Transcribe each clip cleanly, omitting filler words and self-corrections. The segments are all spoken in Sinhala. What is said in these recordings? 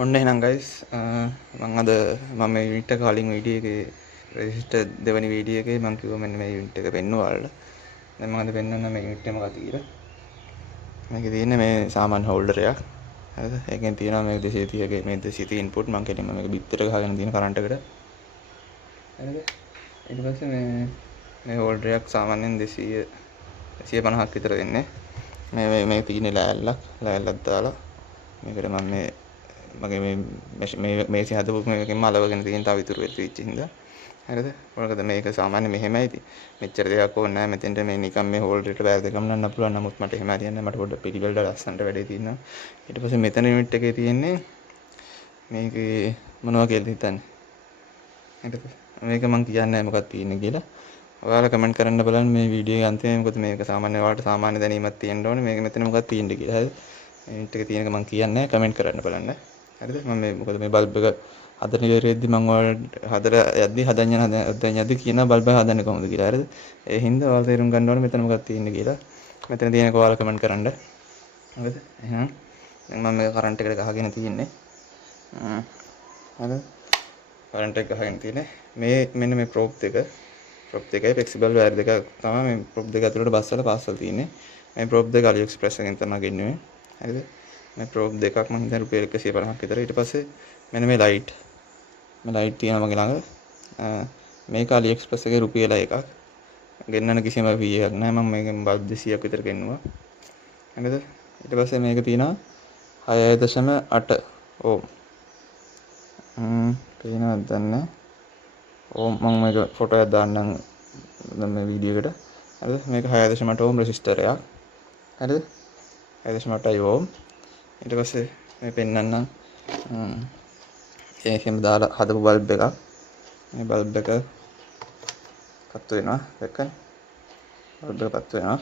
ඔන්න එහෙනම් guys මම අද මම මේ යුනිට් එක කලින් වීඩියෝ එකේ රෙසිස්ටර් දෙවෙනි වීඩියෝ එකේ මම කිව්වා මෙන්න මේ යුනිට් එක පෙන්වුවා ඔයාලට. දැන් මම අද පෙන්වන්නම් මේ යුනිට් එක මොකක්ද කියලා. මේකේ තියෙන්නේ මේ සාමාන්‍ය හෝල්ඩර් එකක්. හරිද? ඒකෙන් තියෙනවා මේ 230 ගේ මේ 230 ඉන්පුට් මම කෙලින්ම මේක බිත්තර ගහගෙන තියෙන කරන්ට් එකට. හරිද? ඊට පස්සේ මේ හෝල්ඩර් එකක් සාමාන්‍යයෙන් 200 150ක් විතර දෙන්නේ. මේ තියෙන්නේ ලෑල්ලක් දාලා මේකට මම මගේ මේ මේසෙ හදපු මේකෙන්ම අලවගෙන තියෙන තව ඉතුරු වෙච්ච හින්දා හරිද ඔයාලකද මේක සාමාන්‍ය මෙහෙමයි ඉතින් මෙච්චර දෙයක් ඕනේ නැහැ මෙතෙන්ට මේ නිකන් මේ හෝල්ඩර් එකට වයර් දෙකම නන්න පුළුවන් නමුත් මට එහෙම හරියන්නේ මට පොඩ්ඩක් පිළිවෙලට ලස්සනට වැඩේ තියෙනවා ඊට පස්සේ මෙතන යුනිට් එකේ තියෙන්නේ මේකේ මොනවා කියලා හිතන්නේ හරිද මේක මම කියන්නේ නැහැ මොකක්ද තියෙන්නේ කියලා ඔයාලා කමෙන්ට් කරන්න බලන්න මේ වීඩියෝ එකේ අන්තිමේ මොකද මේක සාමාන්‍ය ඔයාලට සාමාන්‍ය දැනීමක් තියෙන්න ඕනේ මේක මෙතන මොකක්ද තියෙන්නේ කියලා හරිද යුනිට් එකේ තියෙනක මම කියන්නේ නැහැ කමෙන්ට් කරන්න බලන්න හරිද මම මේ මොකද මේ බල්බ් එක හදන ඉවරෙද්දි මම ඔයාලට හදලා යද්දි කියන බල්බ් එක හදන්නේ කොහොමද කියලා හරිද ඒ හින්දා ඔයාලා තේරුම් ගන්න ඕනේ මෙතන මොකක්ද තියෙන්නේ කියලා මෙතන තියෙනක ඔයාලා කමෙන්ට් කරන්න හරිද එහෙනම් දැන් මම මේක කරන්ට් එකට ගහගෙන තියෙන්නේ හරිද කරන්ට් එක ගහගෙන තියෙන්නේ මේ මෙන්න මේ ප්‍රෝබ් දෙකයි ෆ්ලෙක්සිබල් වයර් දෙක තමයි මේ ප්‍රෝබ් දෙක ඇතුළට බස්සලා පාස්සල් තියෙන්නේ මේ ප්‍රෝබ් දෙක අලි එක්ස්ප්‍රෙස් එකෙන් තමයි ගෙන්නුවේ හරිද මේ ප්‍රෝබ් දෙකක් මම හිතන්නේ රුපියල් 150ක් විතර ඊට පස්සේ මෙන්න මේ ලයිට් තියෙනවා මගේ ළඟ මේක අලි එක්ස්ප්‍රෙස් එකේ රුපියල් 1ක් ගෙන්නන කිසිම fee එකක් නැහැ මම මේකෙන් බල්බ් 200ක් විතර ගෙන්නුවා හරිද ඊට පස්සේ මේක තියෙනවා 6.8 ඕම් පේනවද දන්නේ ඕම් මම මේක ෆොටෝ එකක් දාන්නම් මේ වීඩියෝ එකට හරිද මේක 6.8 ඕම් රෙසිස්ටර් එකක් හරිද 6.8 ඕම් ඊට පස්සේ මේ පෙන්නන්නම් ඒකෙම දාලා හදපු බල්බ් එකක් මේ බල්බ් එක පත්තු වෙනවා දැක්කනේ බල්බ් එක පත්තු වෙනවා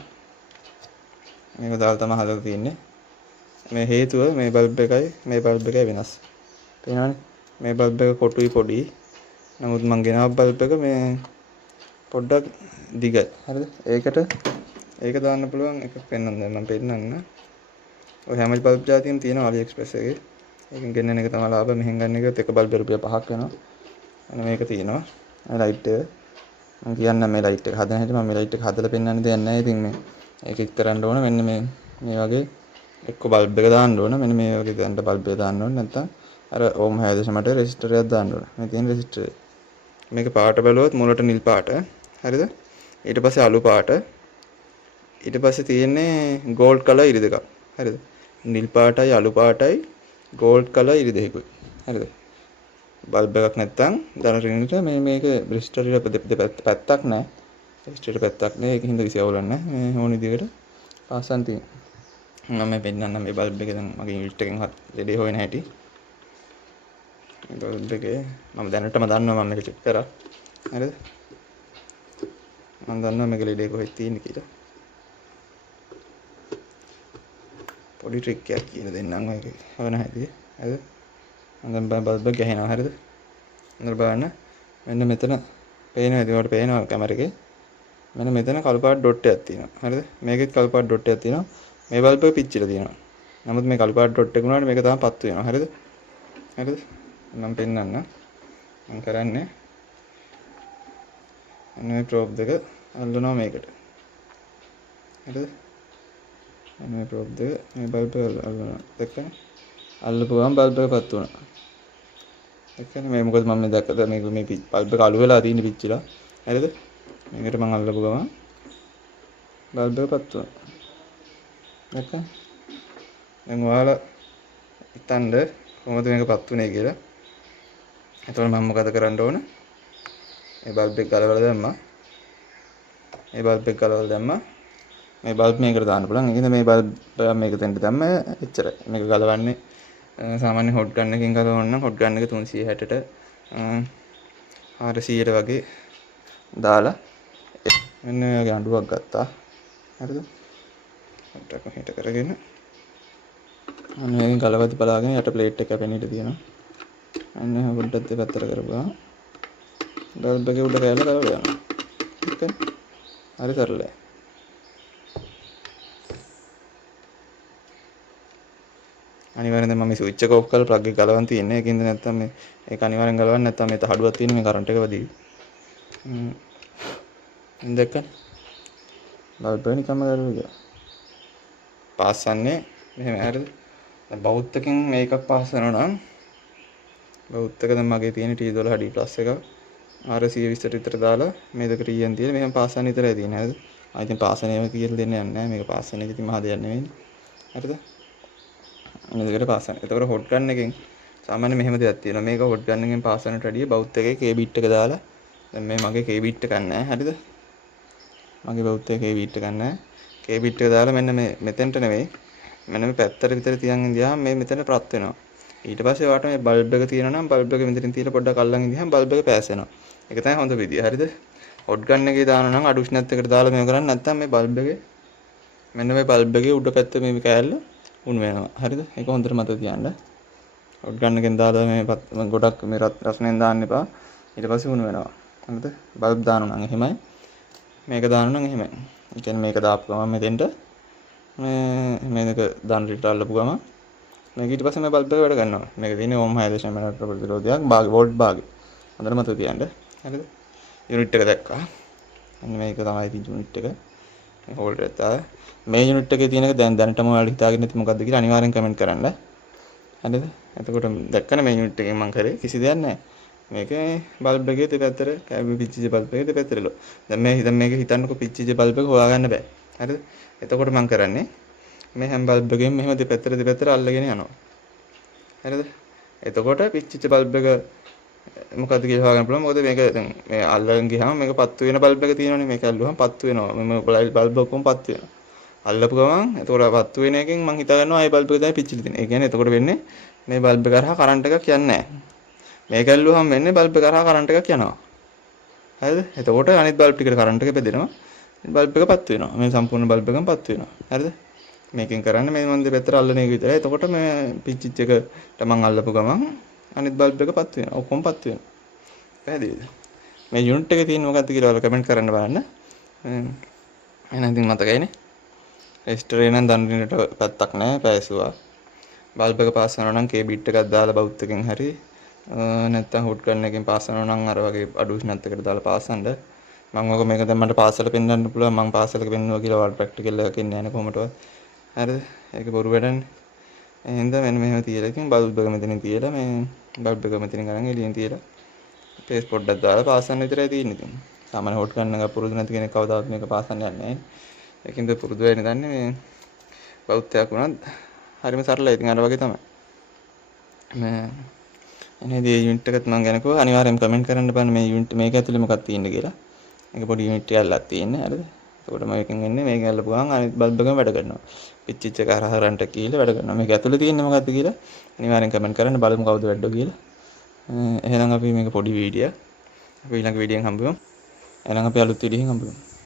මේක දාලා තමයි හදලා තියෙන්නේ මේ හේතුව මේ බල්බ් එකයි වෙනස් පේනවනේ මේ බල්බ් එක කොටුයි පොඩි නමුත් මම ගෙනාව බල්බ් එක මේ පොඩ්ඩක් දිගයි හරිද ඒක දාන්න පුළුවන් එකක් පෙන්නන්න දැන් මම පෙන්නන්න ඔය හැම බල්බ් જાතියම තියෙනවා අලි එක්ස්ප්‍රෙස් එකේ. ඒකෙන් ගෙන්නන එක තමයි ලාභ. මෙහෙන් ගන්න එකත් එක බල්බ් රුපියල් 5ක් වෙනවා. අන්න මේක තියෙනවා. ලයිට් එක. මම කියන්නම් මේ ලයිට් එක හදන හැටි මම මේ ලයිට් එක හදලා පෙන්නන්න දෙයක් නැහැ. ඉතින් මේ ඒක ඉක් කරන්න ඕන මෙන්න මේ වගේ එක්ක බල්බ් එක දාන්න ඕන. මෙන්න මේ වගේ දැන්ට බල්බ් එක දාන්න ඕන. නැත්නම් අර ඕම් 6.8 රෙසිස්ටර් එකක් දාන්න ඕන. මේ තියෙන රෙසිස්ටර් එක. මේක පාට බලුවොත් මුලට නිල් පාට. හරිද? ඊට පස්සේ අලු පාට. ඊට පස්සේ තියෙන්නේ ගෝල්ඩ් කලර් ඉරි දෙකක්. හරිද? නිල් පාටයි අලු පාටයි ගෝල්ඩ් කලර් ඉරි දෙකකුයි හරිද බල්බ් එකක් නැත්තම් දැනට මේක රෙසිස්ටර් එක පැත්තක් නැහැ රෙසිස්ටර් පැත්තක් නේ ඒක හින්දා කිසි අවුලක් නැහැ මේ ඕන විදිහකට පාසන් තියෙනවා මම මේ පෙන්නන්නම් මේ බල්බ් එක දැන් මගේ යුනිට් එකෙන් ලෙඩේ හොයන හැටි බල්බ් එකේ මම දැනටම දන්නවා මම මේක චෙක් කරා හරිද මම දන්නවා මේක ලෙඩේ කොහෙද තියෙන්නේ කියලා පොඩි ට්‍රික් එකක් කියලා දෙන්නම් ඔය හොයන හැටි හරිද මම දැන් බල්බ් එක ගහනවා හරිද හොඳට බලන්න මෙන්න මෙතන පේනවා ඒකට පේනවා කැමරා එකේ මෙන්න මෙතන කළු පාට ඩොට් එකක් තියෙනවා හරිද මේකෙත් කළු පාට ඩොට් එකක් තියෙනවා මේ බල්බ් එක පිච්චිලා තියෙනවා නමුත් මේ කළු පාට ඩොට් එක උනාට මේක තමයි පත්තු වෙනවා හරිද මම පෙන්නන්න මම කරන්නේ මෙන්න මේ ප්‍රෝබ් දෙක අල්ලනවා මේකට හරිද මේ ප්‍රෝබ් දෙක මේ බල්බ් එක අල්ලනවා දැක්කනේ අල්ලපුවම බල්බ් එක පත්තු වුණා දැක්කනේ මේ මොකද මම දැක්කද මේ බල්බ් එක අලු වෙලා තියෙන පිච්චිලා හරිද මේකට මම අල්ලපු ගමන් බල්බ් එක පත්තු වුණා දැක්කනේ දැන් ඔයාලා හිතන්න කොහොමද මේක පත්තු වුනේ කියලා එතකොට මම මොකද කරන්න ඕන මේ බල්බ් එක ගලවලා දැම්මා මේ බල්බ් මේකට දාන්න පුළුවන්. ඒකද මේ බල්බ් මේක දෙන්න දැම්ම එච්චරයි. මේක ගලවන්නේ සාමාන්‍ය හොට් ගන් එකකින් ගලවන්න නම් හොට් ගන් එක 360ට 400ට වගේ දාලා මෙන්න මේ වගේ අඬුවක් ගත්තා. හරිද? අටක හිට කරගෙන අන්න මේකෙන් ගලවද්දි බලාගෙන යට ප්ලේට් එක කැපෙන ඉඩ තියෙනවා. අන්න පොඩ්ඩක් දෙපැත්තට කරපුවා. බල්බ් එකේ උඩ කැල්ල ගලවලා යනවා. ඕකේ. හරි සරලයි. අනිවාර්යෙන් දැන් මම මේ ස්විච් එක ඕෆ් කරලා ප්ලග් එක ගලවන්න තියෙන්නේ. ඒකින්ද නැත්තම් මේ ඒක අනිවාර්යෙන් ගලවන්න නැත්තම් මේ තහඩුවක් තියෙන මේ කරන්ට් එක වදිවි. දැක්කද? බල්බ් එක නිකම්ම ගලවලා පාස්සන්නේ මෙහෙම හරිද? දැන් බෞද්ධකින් මේකක් පාස් වෙනවා නම් බෞද්ධක දැන් මගේ තියෙන T12D+ එක R120ට විතර දාලා මේ දෙක TN තියලා මෙහෙම පාස්සන්න විතරයි තියෙන්නේ හරිද? ආ ඉතින් පාස්සන ඒවා කියලා දෙන්න යන්නේ නැහැ. මේක පාස්සන එක ඉතින් මහ දෙයක් නෙවෙයිනේ. හරිද? මේ දෙකට පාස්සන. එතකොට හොට් ගන්න එකෙන් සාමාන්‍ය මෙහෙම දෙයක් තියෙනවා. මේක හොට් ගන්න එකෙන් පාස්සනට වැඩිය බෞද්ධ එකේ K බිට් එක දාලා දැන් මේ මගේ K බිට් එකක් නැහැ හරිද? මගේ බෞද්ධ එකේ K බිට් එකක් නැහැ. K බිට් එක දාලා මෙන්න මේ මෙතෙන්ට නෙවෙයි මෙන්න මේ පැත්තට විතර තියන් ඉඳියාම මේ මෙතන ප්‍රත් වෙනවා. ඊට පස්සේ ඔයාට මේ බල්බ් එක තියෙනවා නම් බල්බ් එක මෙතනින් තියලා පොඩ්ඩක් අල්ලන් ඉඳියාම බල්බ් එක පෑස් වෙනවා. ඒක තමයි හොඳ විදිය. හරිද? හොට් ගන්න එකේ දානවා නම් අඩු උෂ්ණත්වයකට එකට දාලා මේක කරන්නේ නැත්නම් මේ බල්බ් එකේ මෙන්න මේ බල්බ් එකේ උඩ පැත්ත මේ කෑල්ල උණු වෙනවා. හරිද? ඒක හොඳට මතක තියාගන්න. හොට් ගන්න එකෙන් දාලා මේ ගොඩක් මේ රස්නෙන් දාන්න එපා. ඊට පස්සේ උණු වෙනවා. හරිද? බල්බ් දානවා නම් එහෙමයි. මේක දානවා නම් එහෙමයි. ඒ කියන්නේ මේක දාපු ගමන් මෙතෙන්ට මේ දෙක දාන රිට අල්ලපු ගමන් මේක ඊට පස්සේ මේ බල්බ් එක වැඩ ගන්නවා. මේක තියෙන්නේ ඕම් 6.8 ප්‍රතිරෝධයක් භාග වෝල්ට් භාගය. හොඳට මතක තියාගන්න. හරිද? යුනිට් එක දැක්කා. අන්න මේක තමයි ඉතින් යුනිට් එක. මේ හෝල්ඩර් එක තමයි. මේ යුනිට් එකේ තියෙන එක දැනටම ඔයාලා හිතාගෙන ඉතින් මොකද්ද කියලා අනිවාර්යෙන් කමෙන්ට් කරන්න. හරිද? එතකොට දැක්කනේ මේ යුනිට් එකෙන් මම කරේ කිසි දෙයක් නැහැ. මේකේ බල්බ් එකේ දෙපැත්තට කැබි පිච්චිච්ච බල්බ් එකේ දෙපැත්තට දැන් මේක හිතන්නකො පිච්චිච්ච බල්බ් එක හොයාගන්න බෑ. හරිද? එතකොට මම කරන්නේ මේ හැම බල්බ් එකෙම මෙහෙම දෙපැත්තට අල්ලගෙන යනවා. හරිද? එතකොට පිච්චිච්ච බල්බ් එක මොකද්ද කියලා හොයාගන්න පුළුවන්. මොකද මේක දැන් මේ අල්ලගෙන ගියාම මේක පත්තු වෙන බල්බ් එක තියෙනවනේ. මේක අල්ලුවම පත්තු වෙනවා. මේ බල්බ් ඔක්කොම පත්තු වෙනවා. අල්ලපු ගමන් එතකොට පත්තු වෙන එකෙන් මම හිතා ගන්නවා ආයි බල්බ් එක තමයි පිච්චිලා තියෙන්නේ. ඒ කියන්නේ එතකොට වෙන්නේ මේ බල්බ් එක කරහා කරන්ට් එකක් යන්නේ නැහැ. මේක ඇල්ලුවහම වෙන්නේ බල්බ් එක කරහා කරන්ට් එකක් යනවා. හරිද? එතකොට අනිත් බල්බ් ටිකට කරන්ට් එක බෙදෙනවා. බල්බ් එක පත්තු වෙනවා. මේ සම්පූර්ණ බල්බ් එකම පත්තු වෙනවා. හරිද? මේකෙන් කරන්නේ මේ මන් දෙපැත්තට අල්ලන එක විතරයි. එතකොට මේ පිච්චිච්ච එකට මම අල්ලපු ගමන් අනිත් බල්බ් එක පත්තු වෙනවා. ඔක්කොම පත්තු වෙනවා. පැහැදිලිද? මේ යුනිට් එකේ තියෙන මොකක්ද කියලා ඔයාලා කමෙන්ට් කරන්න බලන්න. එහෙනම් ඉතින් මතකයිනේ. රෙසිස්ටරේ නම් දණ්ඩිනට පැත්තක් නැහැ පැයසුවා. බල්බ් එක පාස් කරනවා නම් K බිට් එකක් දාලා බවුත් එකෙන් හරි නැත්නම් හොට් ගන්න එකෙන් පාස් කරනවා නම් අර වගේ අඩු උෂ්ණත්වයකට දාලා පාස්සන්න. මම ඔක මේක දැන් මට පාසල පෙන්වන්න පුළුවන්. මම පාසලක පෙන්නුවා කියලා ඔයාලට ප්‍රැක්ටිකල් එකක් ඉන්නේ නැහැ කොහොමදවත්. හරිද? ඒක බොරු වැඩන්නේ. එහෙනම් මෙන්න මෙහෙම තියලා ඉතින් බල්බ් එක මෙතනින් තියලා මේ බල්බ් එක මෙතනින් ගන්න එළියෙන් තියලා පේස් පොඩ්ඩක් දාලා පාස්සන්න විතරයි තියෙන්නේ ඉතින්. සාමාන්‍ය හොට් ගන්න එක පුරුදු නැති කෙනෙක් කවදාවත් මේක පාස්සන්න යන්නේ නැහැ. ඒකින්ද පුරුදු වෙන්න දන්නේ මේ බෞද්ධයක් වුණත් හරිම සරලයි. ඉතින් අර වගේ තමයි. මේ එනේදී යුනිට් එකත් මම ගැනකෝ අනිවාර්යෙන් කමෙන්ට් කරන්න බලන්න මේ යුනිට් මේක ඇතුලේ මොකක්ද තියෙන්නේ කියලා. මේක පොඩි යුනිට් එකක් තියෙන්නේ. හරිද? එතකොට මේකෙන් එන්නේ මේක ඇල්ලපු ගමන් අනිත් බල්බ් එකම වැඩ කරනවා. පිච්චිච්ච එක කරන්ට් එක කියලා වැඩ කරනවා. මේක ඇතුලේ තියෙන්නේ මොකක්ද කියලා අනිවාර්යෙන් කමෙන්ට් කරන්න බලමු කවුද වැඩෝ කියලා. එහෙනම් අපි මේක පොඩි වීඩියෝ. අපි ඊළඟ වීඩියෝෙන් හම්බෙමු. එහෙනම් අපි අලුත් වීඩියෝකින් හම්බෙමු.